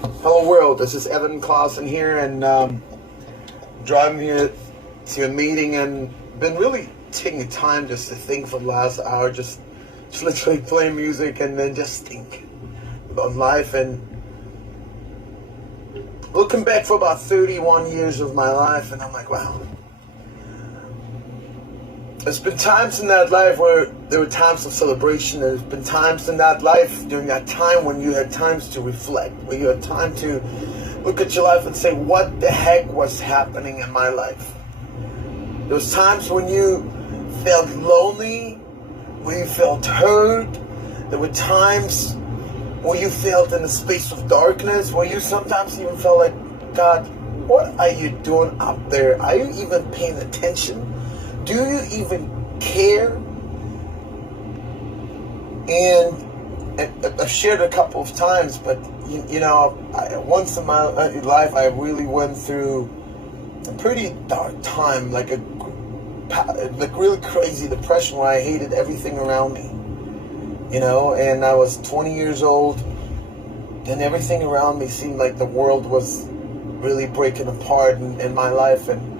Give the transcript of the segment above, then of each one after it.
Hello world, this is Evan Clausen here, and driving here to a meeting, and been really taking time just to think for the last hour, just literally playing music and then just think about life, and looking back for about 31 years of my life, and I'm like, wow. There's been times in that life where there were times of celebration. There's been times in that life during that time when you had times to reflect, where you had time to look at your life and say, what the heck was happening in my life? There was times when you felt lonely, where you felt hurt. There were times where you felt in a space of darkness, where you sometimes even felt like, God, what are you doing up there? Are you even paying attention? Do you even care? And I've shared a couple of times, but once in my life I really went through a pretty dark time, like really crazy depression where I hated everything around me. And I was 20 years old, and everything around me seemed like the world was really breaking apart in my life. And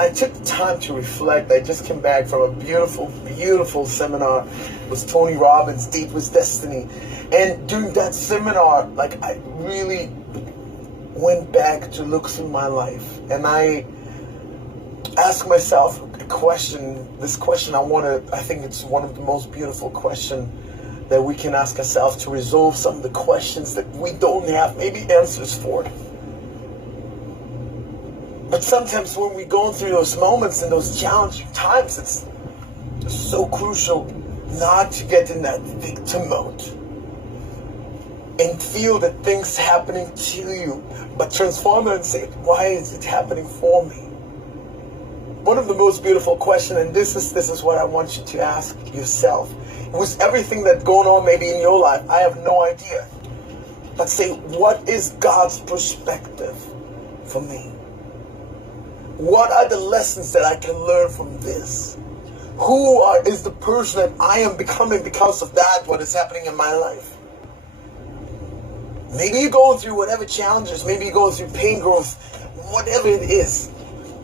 I took the time to reflect. I just came back from a beautiful, beautiful seminar with Tony Robbins, Date with Destiny. And during that seminar, I really went back to look through my life. And I asked myself a question. This question I think it's one of the most beautiful questions that we can ask ourselves to resolve some of the questions that we don't have maybe answers for. But sometimes when we're going through those moments and those challenging times, it's so crucial not to get in that victim mode and feel that things happening to you, but transform it and say, why is it happening for me? One of the most beautiful questions, and this is what I want you to ask yourself. With everything that's going on maybe in your life, I have no idea. But say, what is God's perspective for me? What are the lessons that I can learn from this? Is the person that I am becoming because of that, what is happening in my life? Maybe you're going through whatever challenges, maybe you're going through pain, growth, whatever it is.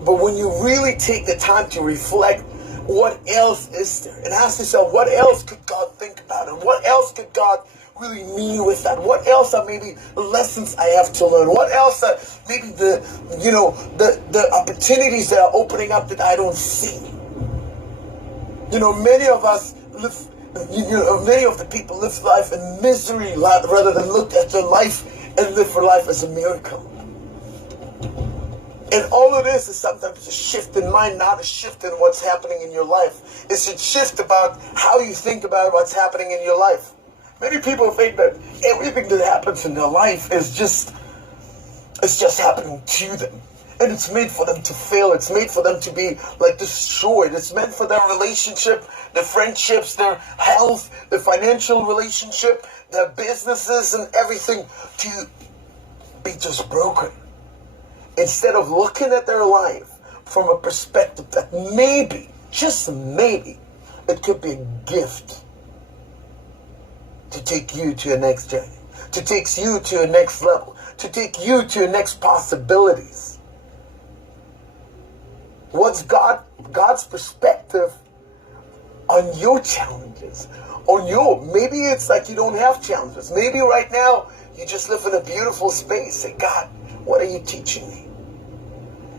But when you really take the time to reflect, what else is there? And ask yourself, what else could God think about? And what else could God really mean with that? What else are maybe the lessons I have to learn? What else are maybe the opportunities that are opening up that I don't see? Many of us live, many of the people live life in misery rather than look at their life and live for life as a miracle. And all it is sometimes a shift in mind, not a shift in what's happening in your life. It's a shift about how you think about what's happening in your life. Many people think that everything that happens in their life is just happening to them. And it's made for them to fail. It's made for them to be destroyed. It's meant for their relationship, their friendships, their health, their financial relationship, their businesses and everything to be just broken. Instead of looking at their life from a perspective that maybe, just maybe, it could be a gift to take you to the next journey, to take you to a next level, to take you to the next possibilities. What's God's perspective on your challenges? Maybe it's like you don't have challenges. Maybe right now you just live in a beautiful space. Say, God, what are you teaching me?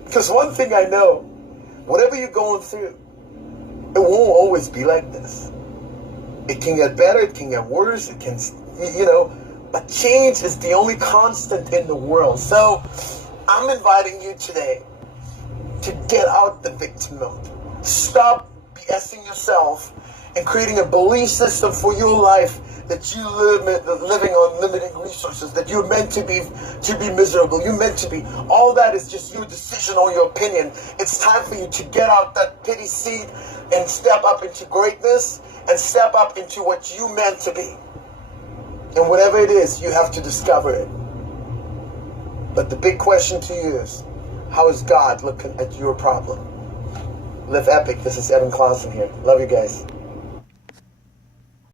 Because one thing I know, whatever you're going through, it won't always be like this. It can get better, it can get worse, it can, but change is the only constant in the world. So I'm inviting you today to get out the victim mode. Stop BSing yourself and creating a belief system for your life that you living on limited resources, that you're meant to be miserable, you're meant to be. All that is just your decision or your opinion. It's time for you to get out that pity seat and step up into greatness and step up into what you meant to be. And whatever it is, you have to discover it. But the big question to you is, how is God looking at your problem? Live epic. This is Evan Clausen here. Love you guys.